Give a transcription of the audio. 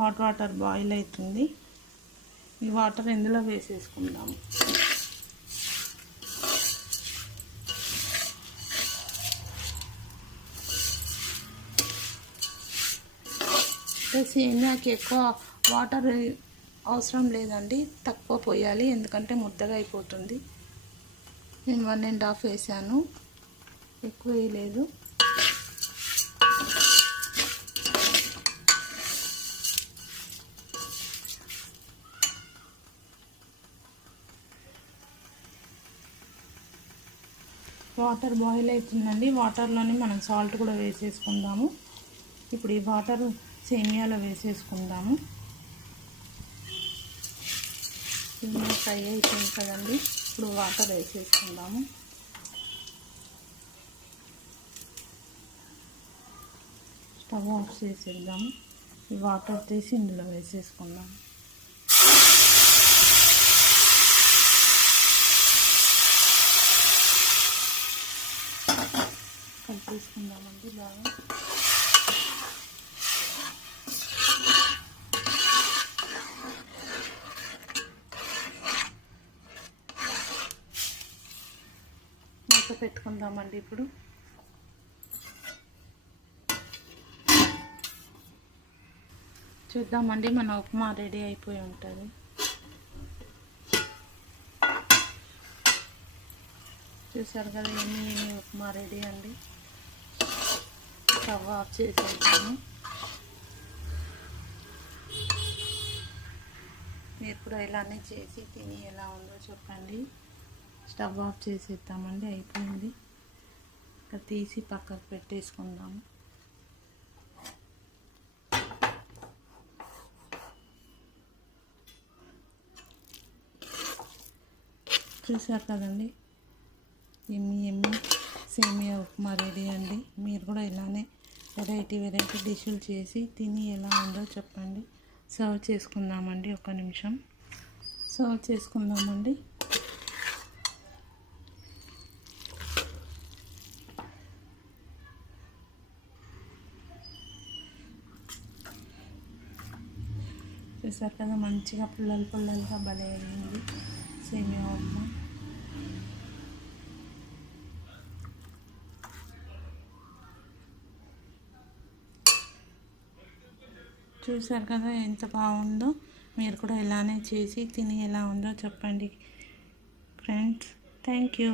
Hot water boil అవుతుంది. ఈ water ఇందులో వేసేసుకుందాము. సేమియాకి ఎక్కువ వాటర్ అవసరం లేదండి, తక్కువ పోయాలి, ఎందుకంటే ముద్దగా అయిపోతుంది. నేను 1.5 వేసాను, ఎక్కువ వేయలేదు. వాటర్ బాయిల్ అవుతుందండి. వాటర్లోనే మనం సాల్ట్ కూడా వేసేసుకుందాము. ఇప్పుడు ఈ వాటర్ సేమియాలో వేసేసుకుందాము. సేమియా ఫ్రై అయిపోయింది కదండి, ఇప్పుడు వాటర్ వేసేసుకుందాము. స్టవ్ ఆఫ్ చేసేద్దాము. ఈ వాటర్ తీసి ఇందులో వేసేసుకుందాము. కలిపేసుకుందామండి బాగా. మూత పెట్టుకుందామండి. ఇప్పుడు చూద్దామండి, మన ఉప్మా రెడీ అయిపోయి ఉంటుంది. చూసారు కదా, ఎన్ని ఉప్మా రెడీ అండి. స్టవ్ ఆఫ్ చేసేద్దాము. మీరు కూడా ఇలానే చేసి తిని ఎలా ఉందో చెప్పండి. స్టవ్ ఆఫ్ చేసేద్దామండి, అయిపోయింది. ఇంకా తీసి పక్కకు పెట్టేసుకుందాము. చూసారు కదండి, ఎమ్మి సేమియా ఉప్మా రెడీ అండి. మీరు కూడా ఇలానే వెరైటీ డిష్లు చేసి తిని ఎలా ఉందో చెప్పండి. సర్వ్ చేసుకుందామండి. ఒక నిమిషం సర్వ్ చేసుకుందామండి. చూసారు కదా, మంచిగా పుల్లలుగా భలే అయింది సేమియా ఉప్మా. చూసారు కదా ఎంత బాగుందో. మీరు కూడా ఇలానే చేసి తిని ఎలా ఉందో చెప్పండి ఫ్రెండ్స్. Thank you.